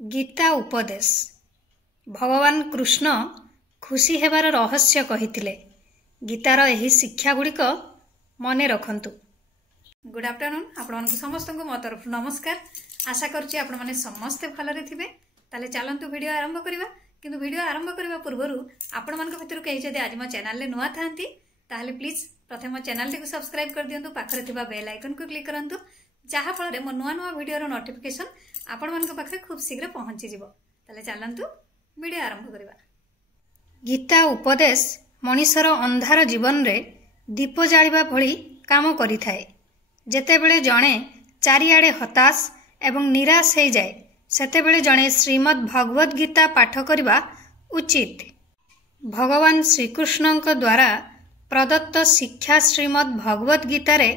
गीता उपदेश भगवान कृष्ण खुशी हेबार रहस्य कहिथिले। गीतार एही शिक्षा गुड़िक मने रखंतु। गुड आफ्टरनून आपण समस्त मो तरफ नमस्कार। आशा करुच्ची आपण माने समस्ते भलरे थिबे। ताले चलंतु वीडियो आरंभ करिवा। किंतु वीडियो आरंभ करबा पूर्वरु आपण मानक भितर केही जदि आज मो चैनल ले नुआ थांती ताले प्लीज प्रथम मो चैनल को सब्सक्राइब कर दियंतु। पाखरे थिबा बेल आइकन को क्लिक करंतु जहा फल मो नुआ नुआ वीडियो नोटिफिकेशन आपण मानक पाखरे खूब शीघ्र पहुंची जिवो। ताले चलंतु वीडियो आरंभ करिवा। गीता उपदेश मनीषर अंधार जीवन रे दीप जालिबा भली काम करिथाए। जेतेबेले जणे चारिआडे हताश एवं निराश हो जाए सेतेबेले जणे श्रीमद् भगवद गीता पाठ करिबा उचित। भगवान श्रीकृष्णଙ୍କ द्वारा प्रदत्त शिक्षा श्रीमद् भगवद गीतारे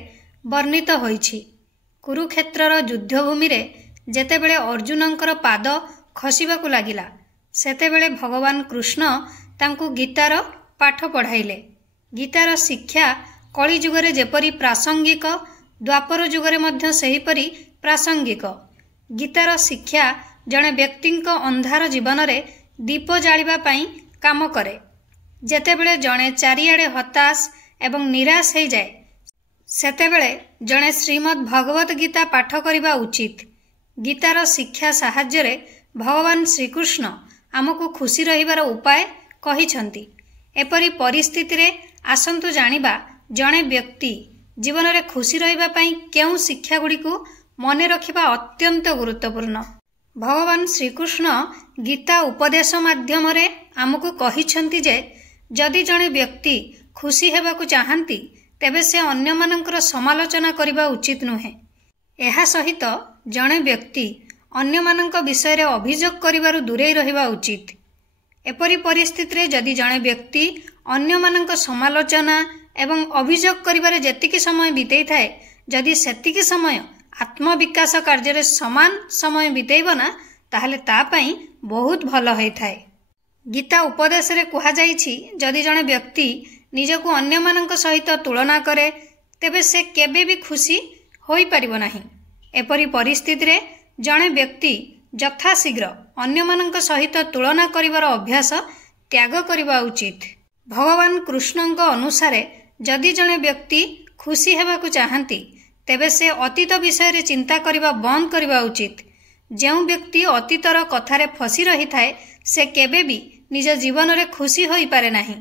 वर्णित होइछि। कुरुक्षेत्रर युद्धभूमि रे जेतेबेले अर्जुनंकर पाद खसिबाकु लागिला सेतेबेले भगवान कृष्ण तांकु गीतार पाठ पढ़ाइले। गीतार शिक्षा कली जुगरे जेपरि प्रासंगिक द्वापर जुगरे मध्य सेहीपरि प्रासंगिक। गीतार शिक्षा जणे व्यक्तिंक अंधार जीवन रे दीप जालिबा पई काम करे। जेतेबेले जणे चारिआडे हताश एवं निराश हो जाए सेतेबेले जणे श्रीमद् भगवद गीता पाठ करिबा उचित। गीतार शिक्षा साहाय्य रे भगवान श्रीकृष्ण आमको खुशी रहिबार उपाय कहिछंती। एपरि परिस्थिति रे आसंतु जानिबा जणे व्यक्ति जीवन रे खुशी रहिबा पई केउ शिक्षा गुडी को मने रखिबा अत्यंत गुरुत्वपूर्ण। भगवान श्रीकृष्ण गीता उपदेश माध्यम रे आमको कहिछंती जे जदि जणे व्यक्ति खुशी हेबाकु चाहंती तेबे से अन्य मानकर समालोचना करिबा उचित नुहे। एहा सहित जणे व्यक्ति अन्य मानक विषय रे अभियोग करिबारु दूरेई रहिबा उचित। एपरि परिस्थिति रे जदि जणे व्यक्ति अन्य मानक समालोचना एवं अभियोग करिबारे जेतिकी समय बितेई थाए जदि सेतिकी समय आत्मविकास कार्य रे समान समय बितेइबो ना ताहले ता पई बहुत भल होई थाए। गीता उपदेश रे कुहा जाईछि जदि जणे व्यक्ति निजको अन्य मानक सहित तुलना करे तेबे से केबे भी खुशी होई परिबो नाही। एपरि परिस्थिति रे जणे व्यक्ति यथाशीघ्र अन्य मानक सहित तुलना करिवार अभ्यास त्याग करिबा उचित। भगवान कृष्णଙ୍କ अनुसारे जदि जणे व्यक्ति खुशी हेबाकु चाहंती तेबे से अतीत विषय रे चिंता करिबा बंद करिबा उचित। जेउ व्यक्ति अतीतर कथारे फसी रही थाए से केबे भी निज जीवन रे खुशी होई पारे नाही।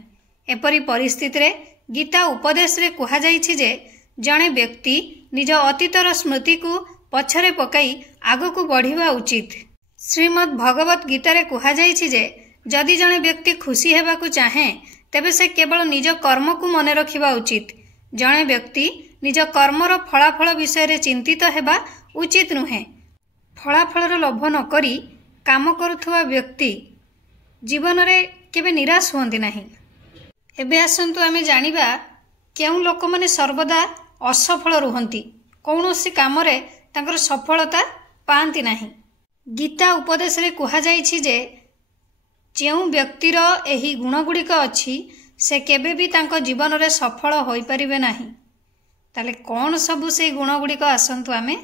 एपरि परिस्थिति रे गीता उपदेश रे कुहा जाईछि जे जणे व्यक्ति निज अतीतर स्मृति को पछरे पकाई आगकु बढ़िबा उचित। श्रीमद् भगवत गीता रे कुहा जाईछि जे जदि जणे व्यक्ति खुशी हेबाकु चाहे तेबे से केवल निज कर्म को मने रखिबा उचित। जणे व्यक्ति निज कर्मर फलाफल विषय रे चिंतित हेबा उचित नुहे। फलाफलर लोभ न करी काम करुथुवा व्यक्ति जीवन रे केबे निराश होंती नाही। एबे आसंतु आमे जानिबा केउ लोक माने सर्वदा असफल रुहंती, कौनसी काम रे तांकर सफलता पांती नाही। गीता उपदेश रे कुहा जाईछि जे जेउ व्यक्तिर एही गुण गुड़िक अछि से केबे भी तांको जीवन रे सफल होई परिबे नाही। ताले कौन सबु से गुण गुड़िक आसंतु आमे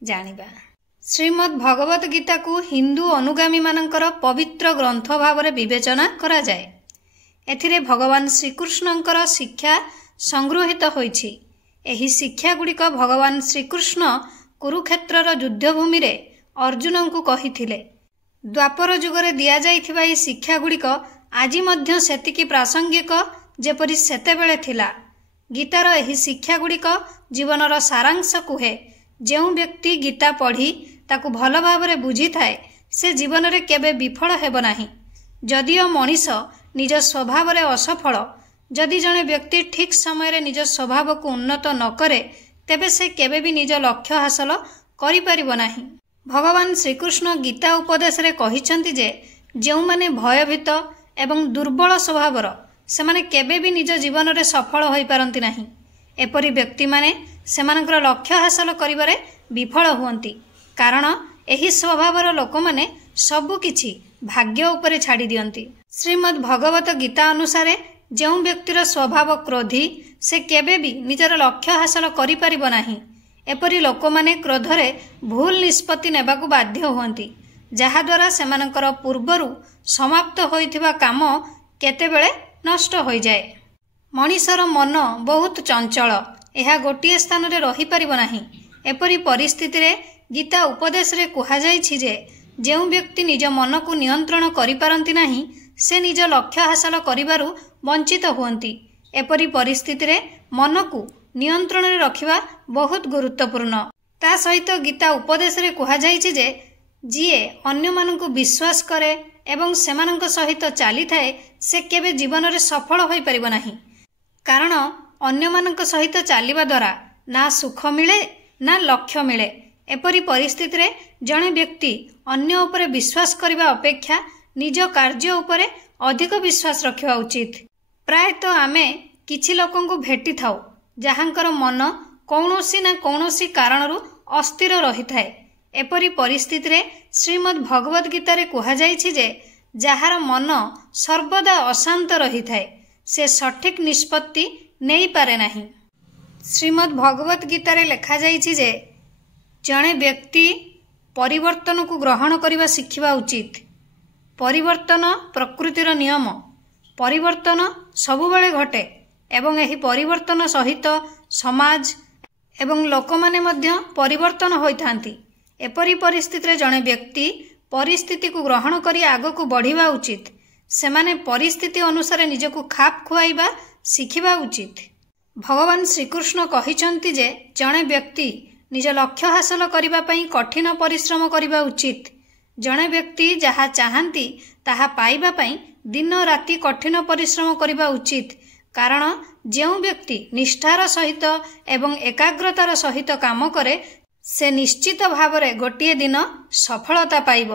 जानिबा। श्रीमद् भगवद गीता को हिंदू अनुगामी मानकर पवित्र ग्रंथ भाव रे विवेचना करा जाए। एथिरे भगवान श्रीकृष्णଙ୍କର शिक्षा संगृहित होइछि। एही शिक्षा गुड़िक भगवान श्रीकृष्ण कुरुक्षेत्रर युद्धभूमि रे अर्जुन को कहिथिले। द्वापर जुगरे दिया जाइथिबा ई शिक्षा गुड़िक आजि मध्य सेतिकी प्रासंगिक जेपरि सेतेबेले थिला। गीतार एही शिक्षा गुड़िक जीवनर सारांश कुहे। जेउ व्यक्ति गीता पढ़ी ताकु भल भावरे बुझी थाए से जीवन रे केबे विफल हेबो नाही। जदिओ मनीष निज स्वभाव रे असफल जदि जणे व्यक्ति ठीक समय रे निज स्वभाव को उन्नत न करे तेबे से केबे भी निज लक्ष्य हासिल करि परिबो नाही। भगवान श्रीकृष्ण गीता उपदेश रे कहिछंती जे जेउ माने भयभीत एवं दुर्बल स्वभावर सेमाने केबे भी निज जीवन रे सफल होई पारंती नाही। एपरि व्यक्ति माने सेमानकर लक्ष्य हासिल करिबारे विफल हुअंती कारण एही स्वभावर लोक माने सबु किछि भाग्य उपरे छाड़ी दियंती। श्रीमद् भगवत गीता अनुसारे जेउ व्यक्तिर स्वभाव क्रोधी से केबे भी निजर लक्ष्य हासिल करि परिबो नाही। एपरि लोक माने क्रोधरे भूल निष्पत्ति नेबाकु बाध्य हुअंती। ଯାହାଦ୍ୱାରା ସେମାନଙ୍କର ପୂର୍ବରୁ ସମାପ୍ତ ହୋଇଥିବା କାମ କେତେବେଳେ ନଷ୍ଟ ହୋଇଯାଏ। ମଣିଷର ମନ ବହୁତ ଚଞ୍ଚଳ, ଏହା ଗୋଟିଏ ସ୍ଥାନରେ ରହିପାରିବ ନାହିଁ। ଏପରି ପରିସ୍ଥିତିରେ ଗୀତା ଉପଦେଶରେ କୁହାଯାଇଛି ଯେ ଯେଉଁ ବ୍ୟକ୍ତି ନିଜ ମନକୁ ନିୟନ୍ତ୍ରଣ କରିପାରନ୍ତି ନାହିଁ ସେ ନିଜ ଲକ୍ଷ୍ୟ ହାସଲ କରିବାରୁ ବଞ୍ଚିତ ହୁଅନ୍ତି। ଏପରି ପରିସ୍ଥିତିରେ ମନକୁ ନିୟନ୍ତ୍ରଣରେ ରଖିବା ବହୁତ ଗୁରୁତ୍ୱପୂର୍ଣ୍ଣ। ତା ସହିତ ଗୀତା ଉପଦେଶରେ କୁହାଯାଇଛି ଯେ ଯିଏ ଅନ୍ୟମାନଙ୍କୁ ବିଶ୍ୱାସ କରେ ଏବଂ ସେମାନଙ୍କ ସହିତ ଚାଲିଥାଏ ସେ କେବେ ଜୀବନରେ ସଫଳ ହୋଇପାରିବ ନାହିଁ। କାରଣ ଅନ୍ୟମାନଙ୍କ ସହିତ ଚାଲିବା ଦ୍ୱାରା ନା ସୁଖ ମିଳେ ନା ଲକ୍ଷ୍ୟ ମିଳେ। ଏପରି ପରିସ୍ଥିତିରେ ଜଣେ ବ୍ୟକ୍ତି ଅନ୍ୟ ଉପରେ ବିଶ୍ୱାସ କରିବା ଅପେକ୍ଷା ନିଜ କାର୍ଯ୍ୟ ଉପରେ ଅଧିକ ବିଶ୍ୱାସ ରଖିବା ଉଚିତ। ପ୍ରାୟତଃ ଆମେ କିଛି ଲୋକଙ୍କୁ ଭେଟିଥାଉ ଯାହାଙ୍କର ମନ କୌଣସି ନା କୌଣସି କାରଣରୁ ଅସ୍ଥିର ରହିଥାଏ। ଏପରି ପରିସ୍ଥିତିରେ ଶ୍ରୀମଦ୍ ଭଗବତ ଗୀତାରେ କୁହାଯାଇଛି ଯେ ଯାହାର ମନ ସର୍ବଦା ଅଶାନ୍ତ ରହିଥାଏ ସେ ସଠିକ ନିଷ୍ପତ୍ତି ନେଇପାରେ ନାହିଁ। ଶ୍ରୀମଦ୍ ଭଗବତ ଗୀତାରେ ଲେଖାଯାଇଛି ଯେ ଜଣେ ବ୍ୟକ୍ତି ପରିବର୍ତ୍ତନକୁ ଗ୍ରହଣ କରିବା ଶିଖିବା ଉଚିତ। ପରିବର୍ତ୍ତନ ପ୍ରକୃତିର ନିୟମ। ପରିବର୍ତ୍ତନ ସବୁବେଳେ ଘଟେ ଏବଂ ଏହି ପରିବର୍ତ୍ତନ ସହିତ ସମାଜ ଏବଂ ଲୋକମାନେ ମଧ୍ୟ ପରିବର୍ତ୍ତନ ହୋଇଥାନ୍ତି। ଏପରି ପରିସ୍ଥିତିରେ ଜଣେ ବ୍ୟକ୍ତି ପରିସ୍ଥିତିକୁ ଗ୍ରହଣ କରି ଆଗକୁ ବଢ଼ିବା ଉଚିତ। ସେମାନେ ପରିସ୍ଥିତି ଅନୁସାରେ ନିଜକୁ ଖାପ ଖୁଆଇବା ଶିଖିବା ଉଚିତ। ଭଗବାନ ଶ୍ରୀକୃଷ୍ଣ କହିଛନ୍ତି ଯେ ଜଣେ ବ୍ୟକ୍ତି ନିଜ ଲକ୍ଷ୍ୟ ହାସଲ କରିବା ପାଇଁ କଠିନ ପରିଶ୍ରମ କରିବା ଉଚିତ। ଜଣେ ବ୍ୟକ୍ତି ଯାହା ଚାହାନ୍ତି ତାହା ପାଇବା ପାଇଁ ଦିନ ରାତି କଠିନ ପରିଶ୍ରମ କରିବା ଉଚିତ। କାରଣ ଯେଉଁ ବ୍ୟକ୍ତି ନିଷ୍ଠାର ସହିତ ଏବଂ ଏକାଗ୍ରତାର ସହିତ କାମ କରେ ସେ ନିଶ୍ଚିତ ଭାବରେ ଗୋଟିଏ ଦିନ ସଫଳତା ପାଇବ।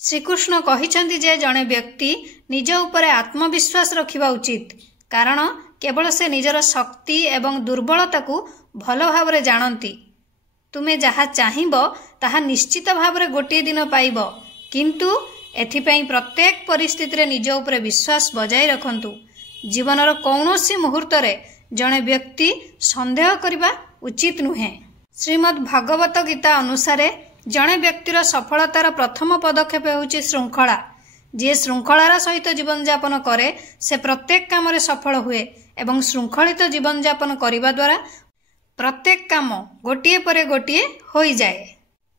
ଶ୍ରୀକୃଷ୍ଣ କହିଛନ୍ତି ଯେ ଜଣେ ବ୍ୟକ୍ତି ନିଜ ଉପରେ ଆତ୍ମବିଶ୍ୱାସ ରଖିବା ଉଚିତ। କାରଣ କେବଳ ସେ ନିଜର ଶକ୍ତି ଏବଂ ଦୁର୍ବଳତାକୁ ଭଲ ଭାବରେ ଜାଣନ୍ତି। ତୁମେ ଯାହା ଚାହିଁବ ତାହା ନିଶ୍ଚିତ ଭାବରେ ଗୋଟିଏ ଦିନ ପାଇବ, କିନ୍ତୁ ଏଥିପାଇଁ ପ୍ରତ୍ୟେକ ପରିସ୍ଥିତିରେ ନିଜ ଉପରେ ବିଶ୍ୱାସ ବଜାୟ ରଖନ୍ତୁ। ଜୀବନର କୌଣସି ମୁହୂର୍ତ୍ତରେ ଜଣେ ବ୍ୟକ୍ତି ସନ୍ଦେହ କରିବା ଉଚିତ ନୁହେଁ। ଶ୍ରୀମଦ୍ ଭାଗବତ ଗୀତା ଅନୁସାରେ ଜଣେ ବ୍ୟକ୍ତିର ସଫଳତାର ପ୍ରଥମ ପଦକ୍ଷେପ ହେଉଛି ଶୃଙ୍ଖଳା। ଯିଏ ଶୃଙ୍ଖଳାର ସହିତ ଜୀବନଯାପନ କରେ ସେ ପ୍ରତ୍ୟେକ କାମରେ ସଫଳ ହୁଏ ଏବଂ ଶୃଙ୍ଖଳିତ ଜୀବନଯାପନ କରିବା ଦ୍ୱାରା ପ୍ରତ୍ୟେକ କାମ ଗୋଟିଏ ପରେ ଗୋଟିଏ ହୋଇଯାଏ।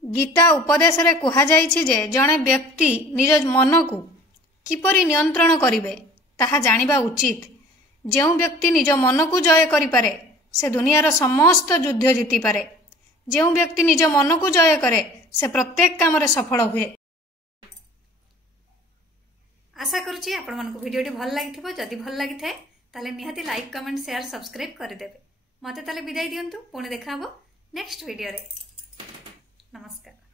ଗୀତା ଉପଦେଶରେ କୁହାଯାଇଛି ଯେ ଜଣେ ବ୍ୟକ୍ତି ନିଜ ମନକୁ କିପରି ନିୟନ୍ତ୍ରଣ କରିବେ ତାହା ଜାଣିବା ଉଚିତ। ଯେଉଁ ବ୍ୟକ୍ତି ନିଜ ମନକୁ ଜୟ କରିପାରେ ସେ ଦୁନିଆର ସମସ୍ତ ଯୁଦ୍ଧ ଜିତିପାରେ। ଯେଉଁ ବ୍ୟକ୍ତି ନିଜ ମନକୁ ଜୟ କରେ ସେ ପ୍ରତ୍ୟେକ କାମରେ ସଫଳ ହୁଏ। आशा करुच्ची आपको भिडियोटी भल लगी। जदि भल लगी थाए ताले निहाती लाइक कमेंट शेयर सब्सक्राइब करदेवे। मते ताले विदाई दियंतु। पुणी देखा हबो नेक्स्ट वीडियो रे। नमस्कार।